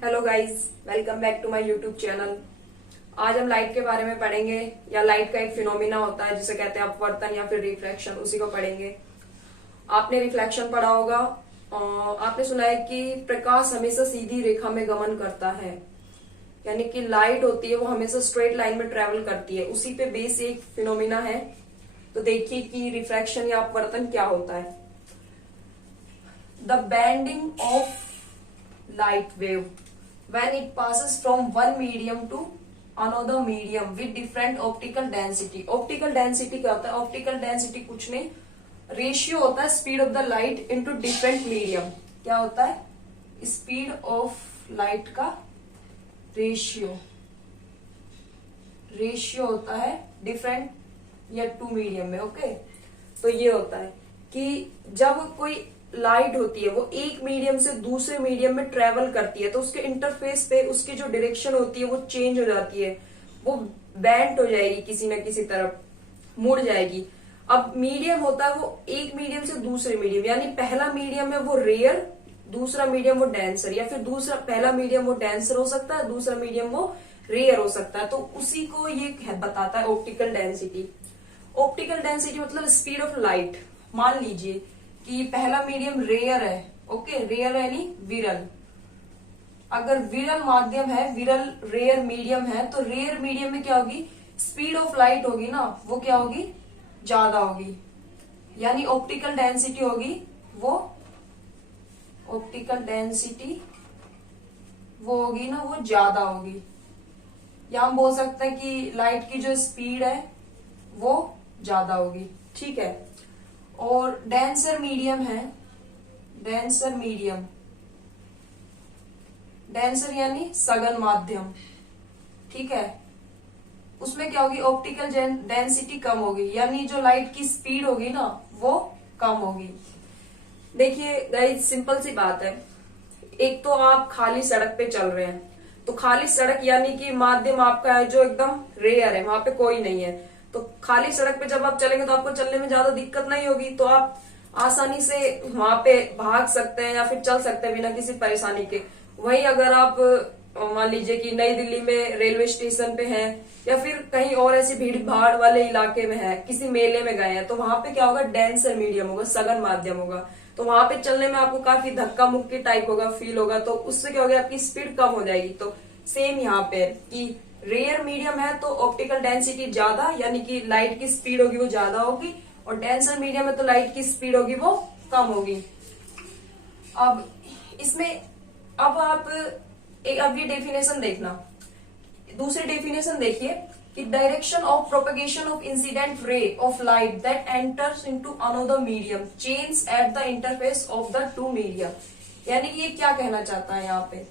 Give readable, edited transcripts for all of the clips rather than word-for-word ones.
Hello guys, welcome back to my YouTube channel. आज हम light के बारे में पढ़ेंगे, या लाइट का एक फिनोमिना होता है जिसे कहते हैं अपवर्तन या फिर रिफ्रैक्शन, उसी को पढ़ेंगे। आपने रिफ्लेक्शन पढ़ा होगा। आपने सुना है कि प्रकाश हमेशा सीधी रेखा में गमन करता है, यानी कि लाइट होती है वो हमेशा स्ट्रेट लाइन में ट्रेवल करती है। उसी पे बेस एक फिनोमिना है। तो देखिए कि रिफ्रैक्शन या अपवर्तन क्या होता है। The bending of light wave when it passes from one medium to another medium with different optical density। optical density क्या होता है? optical density कुछ नहीं, रेशियो होता है speed of the light into different medium. क्या होता है? स्पीड ऑफ लाइट का रेशियो होता है डिफरेंट या टू मीडियम में। ओके, तो ये होता है कि जब कोई लाइट होती है वो एक मीडियम से दूसरे मीडियम में ट्रेवल करती है, तो उसके इंटरफेस पे उसकी जो डायरेक्शन होती है वो चेंज हो जाती है, वो बेंट हो जाएगी, किसी न किसी तरफ मुड़ जाएगी। अब मीडियम होता है वो एक मीडियम से दूसरे मीडियम, यानी पहला मीडियम है वो रेयर, दूसरा मीडियम वो डेंसर, या फिर दूसरा पहला मीडियम वो डेंसर हो सकता है, दूसरा मीडियम वो रेयर हो सकता है। तो उसी को ये बताता है ऑप्टिकल डेंसिटी। ऑप्टिकल डेंसिटी मतलब स्पीड ऑफ लाइट। मान लीजिए कि पहला मीडियम रेयर है। ओके, रेयर यानी विरल। अगर विरल माध्यम है, विरल रेयर मीडियम है, तो रेयर मीडियम में क्या होगी? स्पीड ऑफ लाइट होगी ना, वो क्या होगी? ज्यादा होगी, यानी ऑप्टिकल डेंसिटी होगी वो ऑप्टिकल डेंसिटी वो होगी ना, वो ज्यादा होगी। या हम बोल सकते हैं कि लाइट की जो स्पीड है वो ज्यादा होगी। ठीक है। और डेंसर मीडियम है, डेंसर मीडियम, डेंसर यानी सघन माध्यम। ठीक है, उसमें क्या होगी? ऑप्टिकल डेंसिटी कम होगी, यानी जो लाइट की स्पीड होगी ना वो कम होगी। देखिए गाइस, सिंपल सी बात है। एक तो आप खाली सड़क पे चल रहे हैं, तो खाली सड़क यानी कि माध्यम आपका है जो एकदम रेयर है, वहां पे कोई नहीं है। तो खाली सड़क पे जब आप चलेंगे तो आपको चलने में ज्यादा दिक्कत नहीं होगी, तो आप आसानी से वहां पे भाग सकते हैं या फिर चल सकते हैं बिना किसी परेशानी के। वहीं अगर आप मान लीजिए कि नई दिल्ली में रेलवे स्टेशन पे हैं, या फिर कहीं और ऐसी भीड़ भाड़ वाले इलाके में है, किसी मेले में गए हैं, तो वहां पे क्या होगा? डेंसर मीडियम होगा, सघन माध्यम होगा। तो वहां पे चलने में आपको काफी धक्का मुक्की टाइप होगा, फील होगा, तो उससे क्या होगा? आपकी स्पीड कम हो जाएगी। तो सेम यहाँ पे कि रेयर मीडियम है तो ऑप्टिकल डेंसिटी ज्यादा, यानी कि लाइट की स्पीड होगी वो ज्यादा होगी, और डेंसर मीडियम है तो लाइट की स्पीड होगी वो कम होगी। अब इसमें आप अब ये डेफिनेशन देखना। दूसरी डेफिनेशन देखिए कि direction of propagation of incident ray of light that enters into another medium change at the interface of the two medium. यानी कि ये क्या कहना चाहता है यहाँ पे?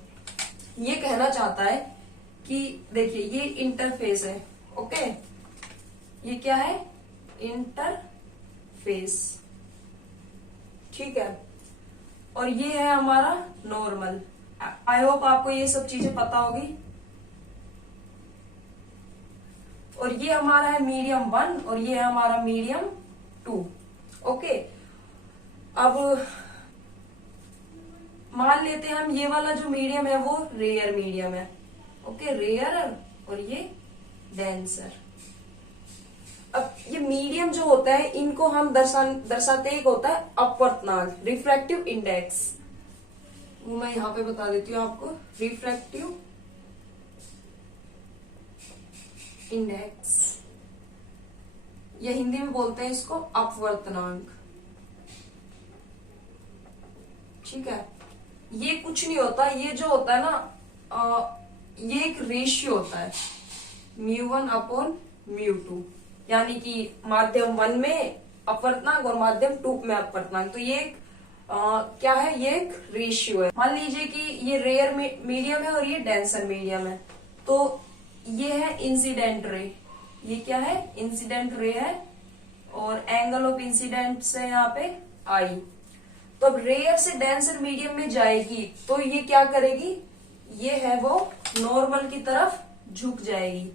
ये कहना चाहता है कि देखिए ये इंटरफेस है। ओके, ये क्या है? इंटरफेस। ठीक है, और ये है हमारा नॉर्मल। आई होप आपको ये सब चीजें पता होगी। और ये हमारा है मीडियम 1 और ये है हमारा मीडियम 2। ओके, अब मान लेते हैं हम ये वाला जो मीडियम है वो रेयर मीडियम है। ओके, रेयर और ये डेंसर। अब ये मीडियम जो होता है इनको हम दर्शाते एक होता है अपवर्तनांक, रिफ्रैक्टिव इंडेक्स। वो मैं यहाँ पे बता देती हूँ आपको, रिफ्रैक्टिव इंडेक्स, या हिंदी में बोलते हैं इसको अपवर्तनांक। ठीक है, ये कुछ नहीं होता, ये जो होता है ना, ये एक रेशियो होता है μ1 अपॉन μ2, यानी कि माध्यम 1 में अपवर्तनांक और माध्यम 2 में अपवर्तनांक। तो ये क्या है? ये एक रेशियो है। मान लीजिए कि ये रेयर मीडियम है और ये डेंसर मीडियम है, तो ये है इंसिडेंट रे। ये क्या है? इंसिडेंट रे है, और एंगल ऑफ इंसिडेंट से यहाँ पे आई। तो अब रेयर से डेंसर मीडियम में जाएगी तो ये क्या करेगी? ये है वो नॉर्मल की तरफ झुक जाएगी।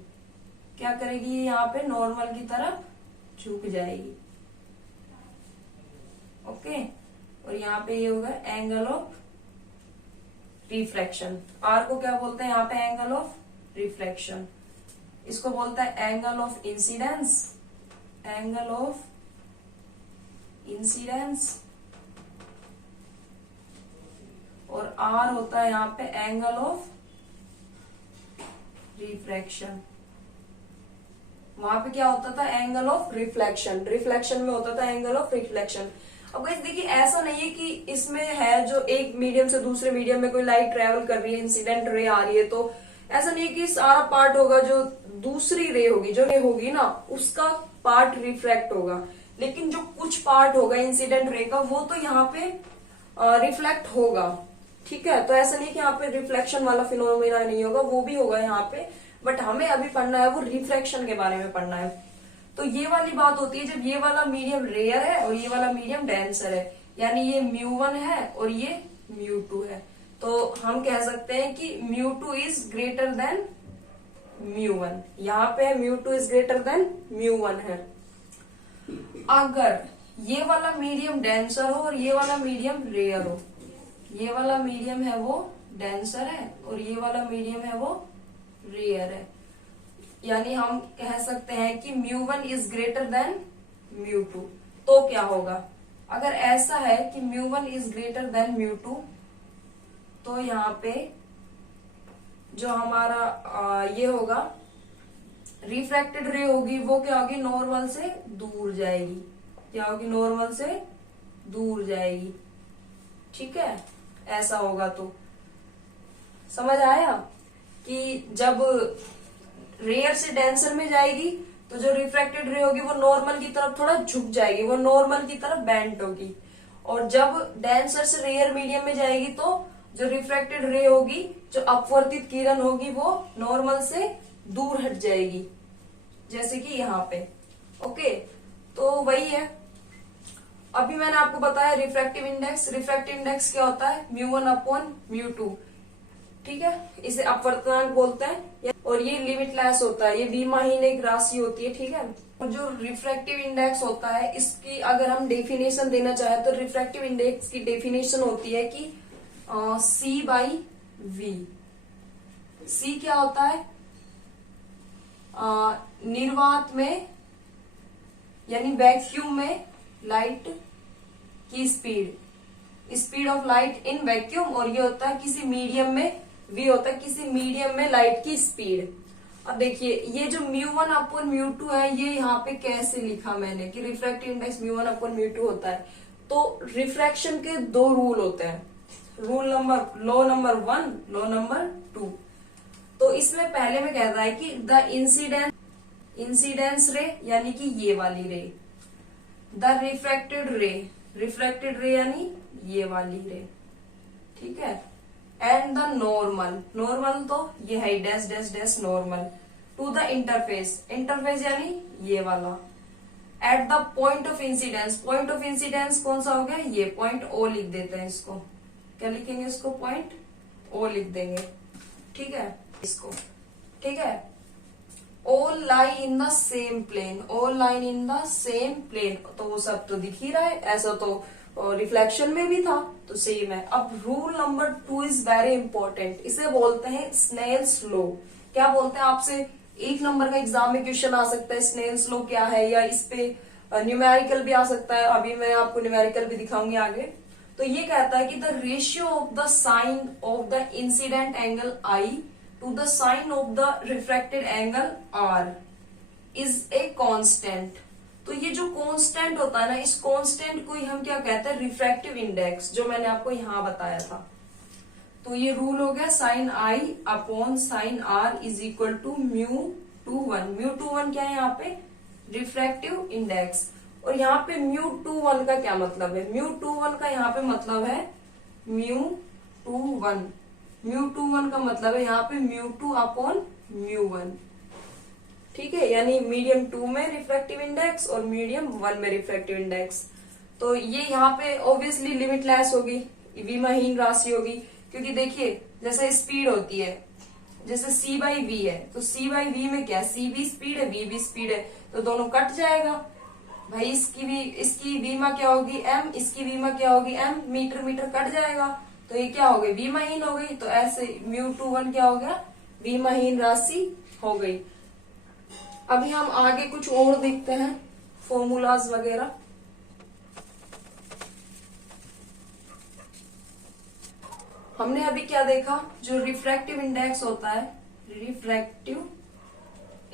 क्या करेगी? ये यहाँ पे नॉर्मल की तरफ झुक जाएगी। ओके, और यहाँ पे ये होगा एंगल ऑफ रिफ्रैक्शन। आर को क्या बोलते हैं यहाँ पे, एंगल ऑफ रिफ्लेक्शन। इसको बोलता है angle of incidence, angle of incidence. और आर होता है यहाँ पे एंगल ऑफ रिफ्रैक्शन। वहां पे क्या होता था, एंगल ऑफ रिफ्लेक्शन, रिफ्लेक्शन में होता था एंगल ऑफ रिफ्लेक्शन। अब गाइस देखिए ऐसा नहीं है कि इसमें है जो एक मीडियम से दूसरे मीडियम में कोई लाइट ट्रेवल कर रही है, इंसिडेंट रे आ रही है, तो ऐसा नहीं है कि सारा पार्ट होगा जो दूसरी रे होगी, जो रे होगी ना उसका पार्ट रिफ्रैक्ट होगा, लेकिन जो कुछ पार्ट होगा इंसिडेंट रे का वो तो यहाँ पे रिफ्लेक्ट होगा। ठीक है, तो ऐसा नहीं कि यहाँ पे रिफ्लेक्शन वाला फिनोमेना नहीं होगा, वो भी होगा यहाँ पे, बट हमें अभी पढ़ना है वो रिफ्लेक्शन के बारे में पढ़ना है। तो ये वाली बात होती है जब ये वाला मीडियम रेयर है और ये वाला मीडियम डेंसर है, यानी ये μ1 है और ये μ2 है, तो हम कह सकते हैं कि μ2 इज ग्रेटर देन μ1। यहाँ पे μ2 इज ग्रेटर देन μ1 है। अगर ये वाला मीडियम डेंसर हो और ये वाला मीडियम रेयर हो, ये वाला मीडियम है वो डेंसर है और ये वाला मीडियम है वो रेयर है, यानी हम कह सकते हैं कि μ1 इज ग्रेटर देन μ2, तो क्या होगा, अगर ऐसा है कि μ1 इज ग्रेटर देन μ2, तो यहाँ पे जो हमारा ये होगा रिफ्रैक्टेड रे होगी वो क्या होगी, नॉर्मल से दूर जाएगी, क्या होगी, नॉर्मल से दूर जाएगी। ठीक है, ऐसा होगा तो समझ आया कि जब रेयर से डेंसर में जाएगी तो जो रिफ्रैक्टेड रे होगी वो नॉर्मल की तरफ थोड़ा झुक जाएगी, वो नॉर्मल की तरफ बेंट होगी, और जब डेंसर से रेयर मीडियम में जाएगी तो जो रिफ्रैक्टेड रे होगी, जो अपवर्तित किरण होगी वो नॉर्मल से दूर हट जाएगी, जैसे कि यहाँ पे। ओके, तो वही है। अभी मैंने आपको बताया रिफ्रैक्टिव इंडेक्स, रिफ्रैक्टिव इंडेक्स क्या होता है, μ1/μ2। ठीक है, इसे अपवर्तनांक बोलते हैं, और ये लिमिटलेस होता है, ये बीमाहीन एक राशि होती है। ठीक है, और जो रिफ्रैक्टिव इंडेक्स होता है इसकी अगर हम डेफिनेशन देना चाहे तो रिफ्रैक्टिव इंडेक्स की डेफिनेशन होती है कि C/V। C क्या होता है, निर्वात में यानी वैक्यूम में लाइट की speed, speed of light in vacuum, और ये होता है किसी मीडियम में, V होता है किसी मीडियम में लाइट की स्पीड। अब देखिए ये जो μ1/μ2 है, ये यहाँ पे कैसे लिखा मैंने कि रिफ्रैक्टिव इंडेक्स μ1/μ2 होता है, तो रिफ्रैक्शन के दो रूल होते हैं, लॉ नंबर 1, लॉ नंबर 2। तो इसमें पहले में कहता है कि द इंसिडेंस रे यानी कि ये वाली रे, द रिफ्रैक्टेड रे यानी ये वाली रे। ठीक है, एंड द नॉर्मल तो ये है dash dash dash normal to the interface यानी ये वाला, at the point of incidence कौन सा हो गया, ये पॉइंट ओ लिख देते हैं, इसको क्या लिखेंगे, इसको पॉइंट ओ लिख देंगे। ठीक है, इसको ठीक है, all lie in the same plane, all line in the same plane, तो वो सब तो दिख ही रहा है, ऐसा तो रिफ्लेक्शन में भी था, तो सेम है। अब rule number 2 is very important, इसे बोलते हैं स्नेल्स लॉ। क्या बोलते हैं, आपसे 1 नंबर का एग्जाम में क्वेश्चन आ सकता है, स्नेल्स लॉ क्या है, या इस पे न्यूमेरिकल भी आ सकता है, अभी मैं आपको न्यूमेरिकल भी दिखाऊंगी आगे। तो ये कहता है कि the ratio of the sine of the incident angle I to the sine of the refracted angle R is a constant. तो ये जो कांस्टेंट होता है ना, इस कांस्टेंट को ही हम क्या कहते हैं, रिफ्रैक्टिव इंडेक्स, जो मैंने आपको यहाँ बताया था। तो ये रूल हो गया sine I upon sine R is equal to μ21। μ21 क्या है यहाँ पे, रिफ्रैक्टिव इंडेक्स। और यहाँ पे μ21 का क्या मतलब है, μ21 का यहाँ पे मतलब है μ21 का मतलब है यहाँ पे μ2 अपॉन μ1। ठीक है, यानी मीडियम 2 में रिफ्रैक्टिव इंडेक्स और मीडियम 1 में रिफ्रैक्टिव इंडेक्स। तो ये यहाँ पे ऑब्वियसली लिमिटलेस होगी, विमाहीन राशि होगी, क्योंकि देखिए जैसे स्पीड होती है, जैसे C/V है, तो C/V में क्या, C भी स्पीड है, V भी स्पीड है, तो दोनों कट जाएगा भाई। इसकी वीमा क्या होगी M, इसकी वीमा क्या होगी M, मीटर कट जाएगा, तो तो ये क्या हो गई, विमहीन हो गई। तो ऐसे μ21 क्या हो गया, विमहीन राशि हो गई। अभी हम आगे कुछ और देखते हैं फॉर्मूलाज वगैरह। हमने अभी क्या देखा, जो रिफ्रैक्टिव इंडेक्स होता है, रिफ्रैक्टिव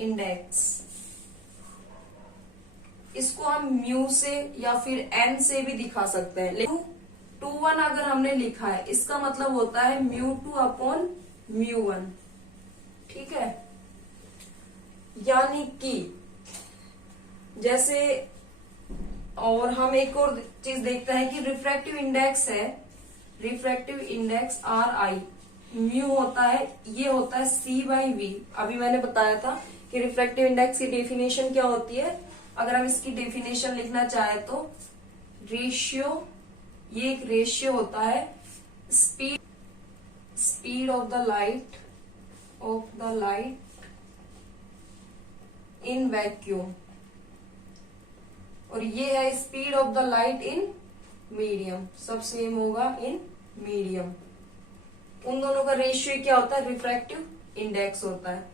इंडेक्स, इसको हम म्यू से या फिर एन से भी दिखा सकते हैं। लेकिन 21 अगर हमने लिखा है, इसका मतलब होता है μ2 अपॉन μ1, ठीक है। यानी कि जैसे, और हम एक और चीज देखते हैं कि रिफ्रैक्टिव इंडेक्स है, रिफ्रैक्टिव इंडेक्स RI, म्यू होता है, ये होता है C/V। अभी मैंने बताया था कि रिफ्रैक्टिव इंडेक्स की डेफिनेशन क्या होती है। अगर हम इसकी डेफिनेशन लिखना चाहे तो रेशियो, ये एक रेशियो होता है speed of the light in vacuum, और ये है speed of the light in medium, सब सेम होगा इन मीडियम। उन दोनों का रेशियो क्या होता है, रिफ्रैक्टिव इंडेक्स होता है।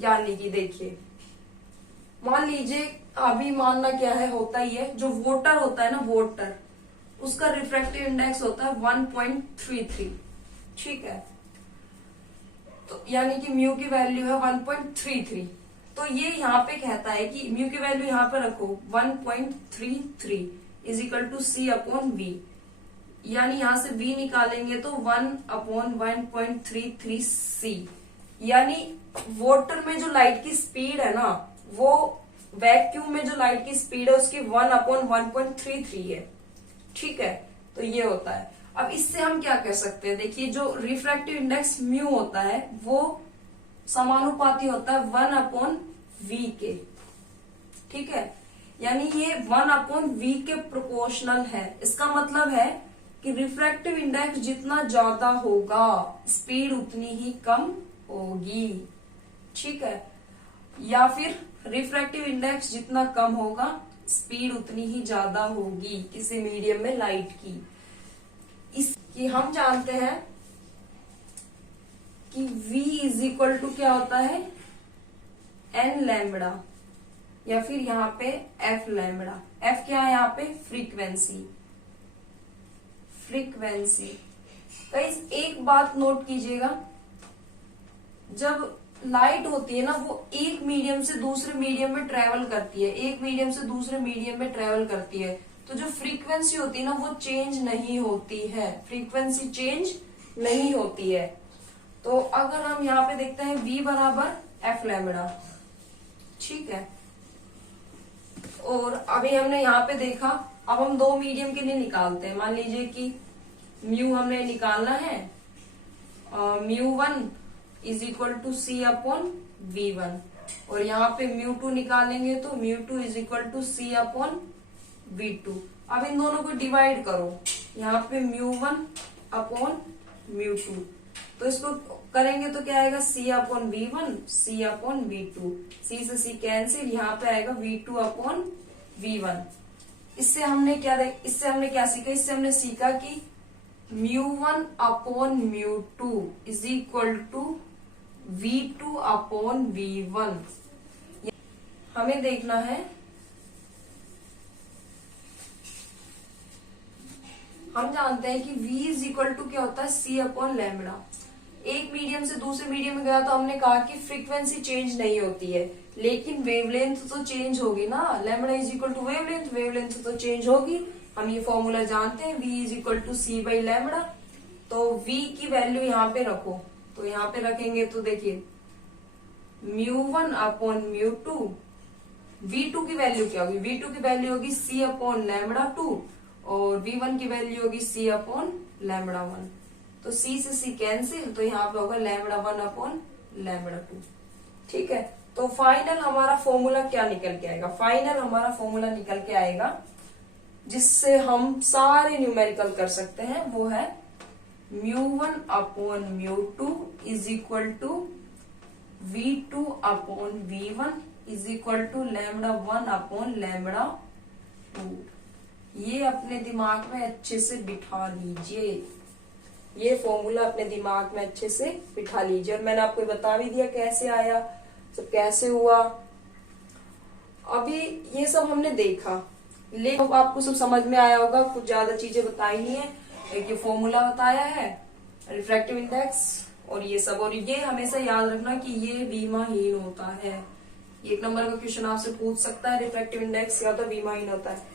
यानी कि देखिए, मान लीजिए अभी मानना क्या है, होता ही है, जो वोटर होता है ना, वोटर, उसका रिफ्रैक्टिव इंडेक्स होता है 1.33, ठीक है। तो यानी कि म्यू की वैल्यू है 1.33। तो ये यहाँ पे कहता है कि म्यू की वैल्यू यहाँ पे रखो 1.33 is equal to C upon V, यानी यहां से V निकालेंगे तो 1 अपॉन 1.33C। यानी वाटर में जो लाइट की स्पीड है ना, वो वैक्यूम में जो लाइट की स्पीड है उसकी 1 अपॉन 1.33 है, ठीक है। तो ये होता है। अब इससे हम क्या कह सकते हैं, देखिए जो रिफ्रैक्टिव इंडेक्स म्यू होता है वो समानुपाती होता है 1 अपॉन V के, ठीक है। यानी ये 1 अपॉन V के प्रोपोर्शनल है। इसका मतलब है कि रिफ्रैक्टिव इंडेक्स जितना ज्यादा होगा, स्पीड उतनी ही कम होगी, ठीक है। या फिर रिफ्रैक्टिव इंडेक्स जितना कम होगा, स्पीड उतनी ही ज्यादा होगी किसी मीडियम में लाइट की। इसकी हम जानते हैं कि V इज इक्वल टू क्या होता है, N लैम्बडा, या फिर यहाँ पे F लैम्बडा। F क्या है यहाँ पे, फ्रीक्वेंसी। गाइस एक बात नोट कीजिएगा, जब लाइट होती है ना, वो एक मीडियम से दूसरे मीडियम में ट्रेवल करती है, एक मीडियम से दूसरे मीडियम में ट्रेवल करती है, तो जो फ्रीक्वेंसी होती है ना, वो चेंज नहीं होती है, फ्रीक्वेंसी चेंज नहीं होती है। तो अगर हम यहाँ पे देखते हैं V बराबर F लैम्बडा, ठीक है। और अभी हमने यहाँ पे देखा, अब हम दो मीडियम के लिए निकालते हैं। मान लीजिए कि म्यू हमने निकालना है, μ1 is equal to C upon V1, और यहाँ पे μ2 निकालेंगे तो μ2 is equal to C upon V2। अब इन दोनों को डिवाइड करो, यहाँ पे μ1 अपॉन μ2, तो इसको करेंगे तो क्या आएगा, C upon V1, C upon V2, C से C कैंसिल, यहाँ पे आएगा V2 अपॉन V1। इससे हमने क्या सीखा, इससे हमने सीखा कि μ1 upon μ2 is equal to V2 upon V1। हमें देखना है, हम जानते हैं कि V इज इक्वल टू क्या होता है, C अपॉन लैम्बडा। एक मीडियम से दूसरे मीडियम में गया तो हमने कहा कि फ्रीक्वेंसी चेंज नहीं होती है, लेकिन वेवलेंथ तो चेंज होगी ना, lambda is equal to wavelength तो चेंज होगी। हम ये फॉर्मूला जानते हैं, V is equal to C by lambda. तो V की वैल्यू यहाँ पे रखो, तो यहाँ पे रखेंगे तो देखिए μ1 अपॉन μ2, V2 की वैल्यू क्या होगी, V2 की वैल्यू होगी C अपॉन लैम्बडा 2, और V1 की वैल्यू होगी C अपॉन लैम्बडा 1। तो C से C कैंसिल, तो यहाँ पे होगा लैम्बडा 1 अपॉन लैम्बडा 2, ठीक है। तो फाइनल हमारा फॉर्मूला क्या निकल के आएगा, फाइनल हमारा फॉर्मूला निकल के आएगा जिससे हम सारे न्यूमेरिकल कर सकते हैं, वो है μ1 upon μ2 is equal to V2 upon V1 is equal to lambda 1 upon lambda 2। ये अपने दिमाग में अच्छे से बिठा लीजिए, ये फॉर्मूला अपने दिमाग में अच्छे से बिठा लीजिए। और मैंने आपको बता भी दिया कैसे आया, सब कैसे हुआ। अभी ये सब हमने देखा, लेकिन आपको सब समझ में आया होगा, कुछ ज्यादा चीजें बताई नहीं है। एक ये फॉर्मूला बताया है, रिफ्रैक्टिव इंडेक्स और ये सब। और ये हमेशा याद रखना कि ये विमाहीन होता है। एक नंबर का क्वेश्चन आपसे पूछ सकता है, रिफ्रैक्टिव इंडेक्स या तो विमाहीन होता है।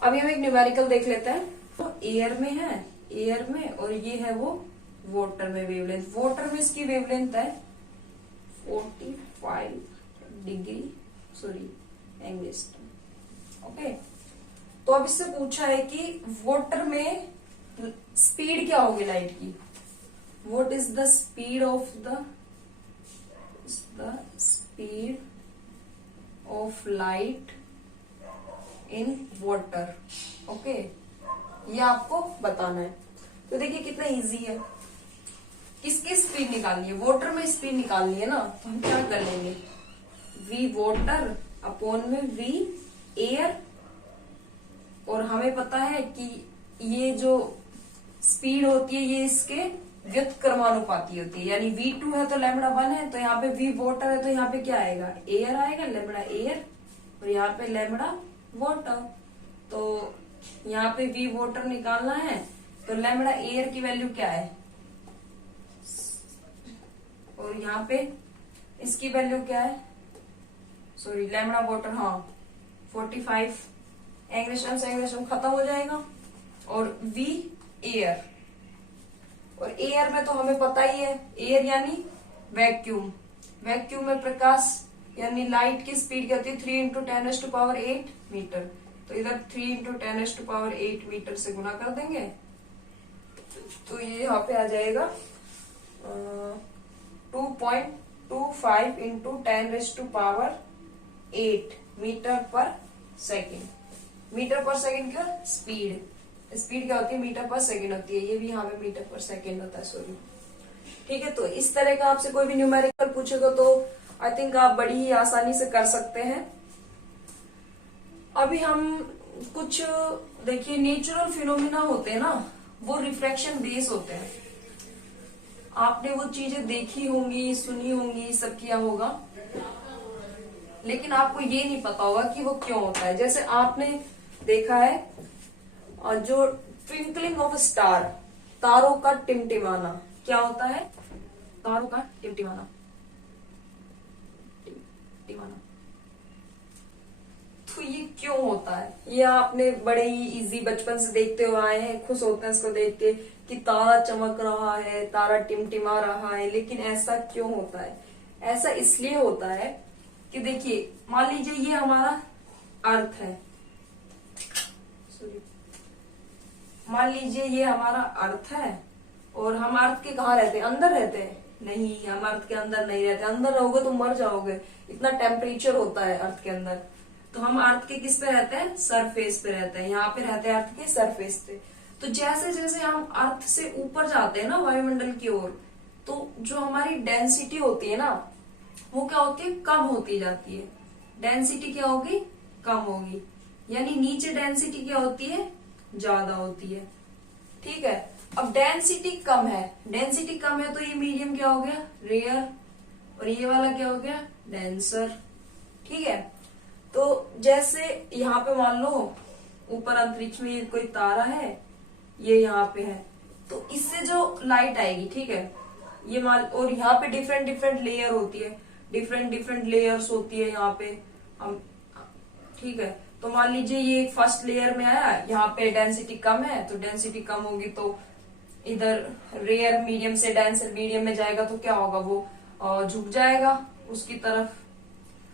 अभी हम एक न्यूमेरिकल देख लेते हैं। तो एयर में है, एयर में, और ये है वो वाटर में वेवलेंथ। वाटर में इसकी वेवलेंथ है 45 डिग्री सॉरी एंगस्ट्रॉम। ओके, तो अब इससे पूछा है कि वाटर में स्पीड क्या होगी लाइट की। What is the speed of the speed of light in water. Okay, ये आपको बताना है। तो देखिए कितना इजी है, किसकी स्पीड निकालनी है, वाटर में स्पीड निकालनी है ना। तो हम क्या कर लेंगे, वी वाटर अपॉन में वी एयर। और हमें पता है कि ये जो स्पीड होती है ये इसके व्युत्क्रमानुपाती होती है, यानी v2 है तो लैम्बडा 1 है, तो यहाँ पे v वाटर है तो यहाँ पे क्या आएगा, एयर आएगा, लैम्बडा एयर, और यहाँ पे लैम्बडा वाटर। तो यहाँ पे v वाटर निकालना है तो लैम्बडा एयर की वैल्यू क्या है, और यहाँ पे इसकी वैल्यू क्या है, सॉरी लैम्बडा वाटर, हाँ 45 एंगस्ट्रॉम खत्म हो जाएगा। और v एयर, और एयर में तो हमें पता ही है, एयर यानी वैक्यूम। वैक्यूम में प्रकाश यानी लाइट की स्पीड क्या होती है, 3 × 10⁸ मीटर। तो इधर 3 × 10⁸ मीटर से गुना कर देंगे तो ये यहाँ पे आ जाएगा 2.25 × 10⁸ मीटर पर सेकेंड। मीटर पर सेकेंड क्या, स्पीड क्या होती है, मीटर पर सेकेंड होती है, ये भी यहाँ पे मीटर पर सेकेंड होता है, सॉरी। ठीक है, तो इस तरह का आपसे कोई भी न्यूमेरिकल पूछेगा तो आई थिंक आप बड़ी ही आसानी से कर सकते हैं। अभी हम कुछ देखिए, नेचुरल फिनोमिना होते हैं ना, वो रिफ्रैक्शन बेस होते हैं। आपने वो चीजें देखी होंगी, सुनी होंगी, सब किया होगा, लेकिन आपको ये नहीं पता होगा कि वो क्यों होता है। जैसे आपने देखा है और जो ट्विंकलिंग ऑफ स्टार, तारों का टिमटिमाना, क्या होता है, तारों का टिमटिमाना। तो ये क्यों होता है, ये आपने बड़े ही इजी बचपन से देखते हुए आए हैं, खुश होते हैं इसको देख के कि तारा चमक रहा है, तारा टिमटिमा रहा है। लेकिन ऐसा क्यों होता है, ऐसा इसलिए होता है कि देखिए, मान लीजिए ये हमारा अर्थ है, मान लीजिए ये हमारा अर्थ है, और हम अर्थ के कहाँ रहते हैं, अंदर रहते हैं, नहीं हम अर्थ के अंदर नहीं रहते। अंदर रहोगे तो मर जाओगे, इतना टेम्परेचर होता है अर्थ के अंदर। तो हम अर्थ के किस पे रहते हैं, सरफेस पे रहते हैं, यहाँ पे रहते हैं अर्थ के सरफेस पे। तो जैसे जैसे हम अर्थ से ऊपर जाते हैं ना वायुमंडल की ओर, तो जो हमारी डेंसिटी होती है ना, वो क्या होती है, कम होती जाती है। डेंसिटी क्या होगी, कम होगी, यानी नीचे डेंसिटी क्या होती है, ज्यादा होती है। ठीक है, अब डेंसिटी कम है, डेंसिटी कम है तो ये मीडियम क्या हो गया, रेयर, और ये वाला क्या हो गया, डेंसर। ठीक है, तो जैसे यहाँ पे मान लो ऊपर अंतरिक्ष में कोई तारा है, ये यहाँ पे है, तो इससे जो लाइट आएगी, ठीक है, ये मान, और यहाँ पे डिफरेंट डिफरेंट लेयर होती है, डिफरेंट डिफरेंट लेयर्स होती है यहाँ पे हम। ठीक है, तो मान लीजिए ये फर्स्ट लेयर में आया, यहाँ पे डेंसिटी कम है, तो डेंसिटी कम होगी तो इधर रेयर मीडियम से डेंसर मीडियम में जाएगा, तो क्या होगा, वो झुक जाएगा उसकी तरफ,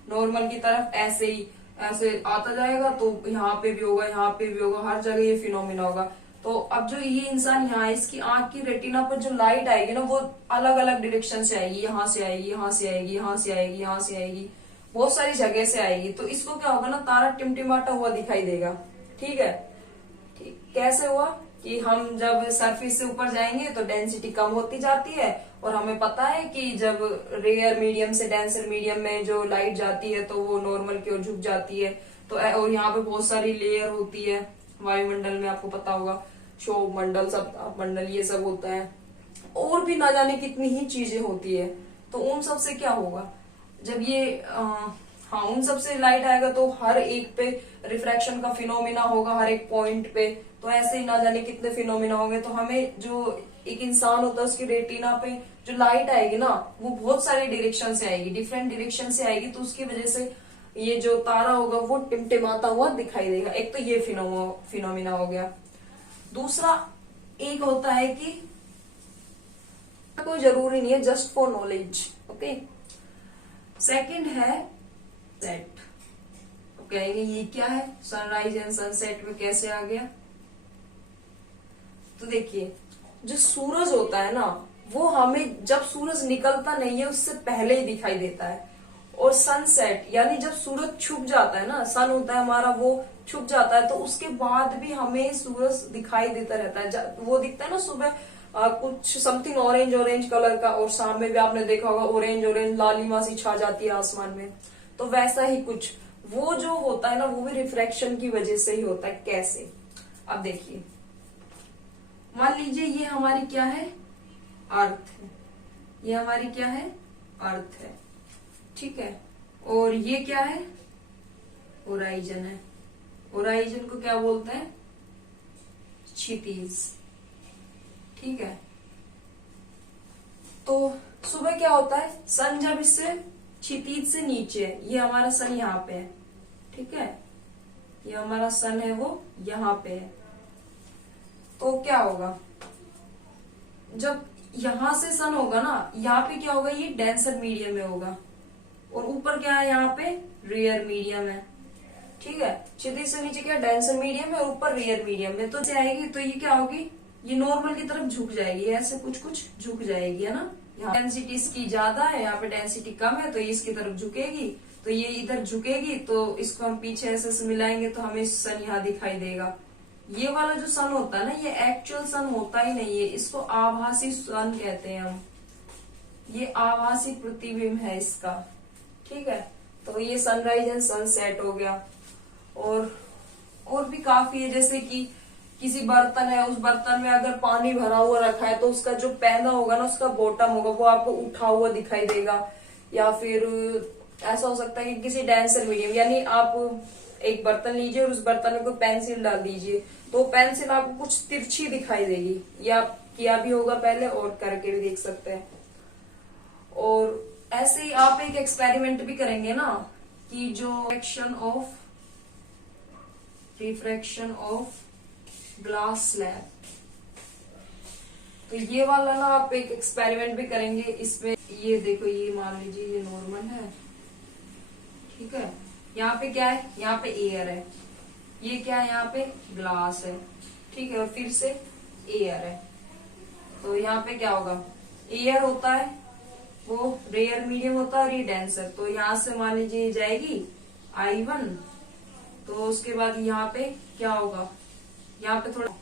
नॉर्मल की तरफ, ऐसे ही ऐसे आता जाएगा। तो यहाँ पे भी होगा, यहाँ पे भी होगा, हर जगह ये फिनोमिना होगा। तो अब जो ये इंसान यहाँ है, इसकी आंख की रेटिना पर जो लाइट आएगी ना, वो अलग अलग डायरेक्शन से आएगी, यहाँ से आएगी, यहाँ से आएगी, यहाँ से आएगी, यहाँ से आएगी, बहुत सारी जगह से आएगी। तो इसको क्या होगा ना, तारा टिमटिमाता हुआ दिखाई देगा। ठीक है, ठीक, कैसे हुआ कि हम जब सरफेस से ऊपर जाएंगे तो डेंसिटी कम होती जाती है, और हमें पता है कि जब रेयर मीडियम से डेंसर मीडियम में जो लाइट जाती है तो वो नॉर्मल की ओर झुक जाती है। तो और यहाँ पे बहुत सारी लेयर होती है, वायुमंडल में आपको पता होगा क्षोभ मंडल, सब मंडल, ये सब होता है, और भी ना जाने कितनी ही चीजें होती है। तो उन सब से क्या होगा, जब ये हाँ उन सब से लाइट आएगा तो हर एक पे रिफ्रैक्शन का फिनोमिना होगा, हर एक पॉइंट पे। तो ऐसे ही ना जाने कितने फिनोमिना होंगे। तो हमें जो एक इंसान होता है उसकी रेटिना पे जो लाइट आएगी ना, वो बहुत सारी डायरेक्शन से आएगी, डिफरेंट डायरेक्शन से आएगी। तो उसकी वजह से ये जो तारा होगा वो टिमटिमाता हुआ दिखाई देगा। एक तो ये फिनोमिना हो गया। दूसरा एक होता है कि कोई जरूरी नहीं है, just for knowledge, okay. Second है सेट। तो कहेंगे ये क्या है, सनराइज एंड सनसेट में कैसे आ गया। तो देखिए जो सूरज होता है ना, वो हमें जब सूरज निकलता नहीं है उससे पहले ही दिखाई देता है। और सनसेट यानी जब सूरज छुप जाता है ना, सन होता है हमारा, वो छुप जाता है, तो उसके बाद भी हमें सूरज दिखाई देता रहता है। वो दिखता है ना सुबह कुछ समथिंग ऑरेंज ऑरेंज कलर का, और शाम में भी आपने देखा होगा ऑरेंज ऑरेंज लालिमा सी छा जाती है आसमान में। तो वैसा ही कुछ वो जो होता है ना, वो भी रिफ्रैक्शन की वजह से ही होता है। कैसे, अब देखिए, मान लीजिए ये हमारी क्या है, अर्थ है, ये हमारी क्या है, अर्थ है, ठीक है। और ये क्या है, होराइजन है। होराइजन को क्या बोलते हैं, क्षितिज, ठीक है। तो सुबह क्या होता है, सन जब इससे क्षितिज से नीचे है, ये हमारा सन यहाँ पे है, ठीक है, ये हमारा सन है वो यहाँ पे है। तो क्या होगा, जब यहां से सन होगा ना, यहाँ पे क्या होगा, ये डेंसर मीडियम में होगा, और ऊपर क्या है, यहाँ पे रेयर मीडियम है, ठीक है। क्षितिज से नीचे क्या डेंसर मीडियम है, ऊपर रेयर मीडियम में। तो आएगी तो ये क्या होगी, ये नॉर्मल की तरफ झुक जाएगी, ऐसे कुछ कुछ झुक जाएगी, है ना। यहाँ डेंसिटी इसकी ज्यादा है, यहाँ पे डेंसिटी कम है, तो ये इसकी तरफ झुकेगी, तो ये इधर झुकेगी, तो इसको हम पीछे ऐसे मिलाएंगे तो हमें सन यहाँ दिखाई देगा। ये वाला जो सन होता है ना, ये एक्चुअल सन होता ही नहीं है, इसको आभासी सन कहते हैं हम। ये आभासी प्रतिबिंब है इसका, ठीक है। तो ये सनराइज एंड सनसेट हो गया। और भी काफी है, जैसे कि किसी बर्तन है, उस बर्तन में अगर पानी भरा हुआ रखा है तो उसका जो पैदा होगा ना, उसका बॉटम होगा, वो आपको उठा हुआ दिखाई देगा। या फिर ऐसा हो सकता है कि किसी डेंसर मीडियम, यानी आप एक बर्तन लीजिए और उस बर्तन में कोई पेंसिल डाल दीजिए, तो पेंसिल आपको कुछ तिरछी दिखाई देगी। या किया भी होगा पहले, और करके भी देख सकते हैं। और ऐसे ही आप एक एक्सपेरिमेंट भी करेंगे ना, कि जो रिफ्रैक्शन ऑफ ग्लास स्लैब, तो ये वाला ना आप एक एक्सपेरिमेंट भी करेंगे। इसमें ये देखो, ये मान लीजिए ये नॉर्मल है, ठीक है। यहाँ पे क्या है, यहाँ पे एयर है, ये क्या है, यहाँ पे ग्लास है, ठीक है, और फिर से एयर है। तो यहाँ पे क्या होगा, एयर होता है वो रेयर मीडियम होता है, और ये डेंसर। तो यहाँ से मान लीजिए जाएगी I1, तो उसके बाद यहाँ पे क्या होगा, यहाँ पे थोड़ा,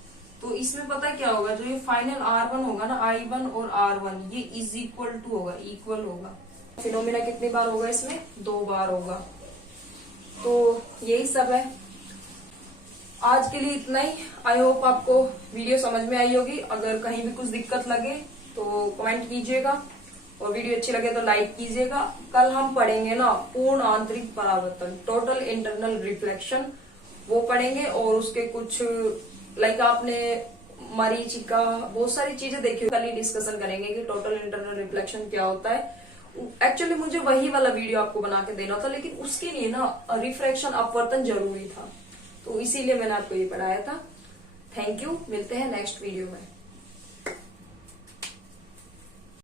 तो इसमें पता है क्या होगा, जो ये फाइनल R1 होगा ना, I1 और R1 ये इज इक्वल टू होगा, इक्वल होगा। फिनोमिना कितनी बार होगा इसमें, 2 बार होगा। तो यही सब है, आज के लिए इतना ही। आई होप आपको वीडियो समझ में आई होगी। अगर कहीं भी कुछ दिक्कत लगे तो कमेंट कीजिएगा, और वीडियो अच्छी लगे तो लाइक कीजिएगा। कल हम पढ़ेंगे ना पूर्ण आंतरिक परावर्तन, टोटल इंटरनल रिफ्लेक्शन, वो पढ़ेंगे। और उसके कुछ लाइक आपने मरीचिका, बहुत सारी चीजें देखी, कल ही डिस्कशन करेंगे कि टोटल इंटरनल रिफ्लेक्शन क्या होता है। एक्चुअली मुझे वही वाला वीडियो आपको बना के देना था, लेकिन उसके लिए ना रिफ्रैक्शन अपवर्तन जरूरी था, तो इसीलिए मैंने आपको ये पढ़ाया था। थैंक यू, मिलते हैं नेक्स्ट वीडियो में।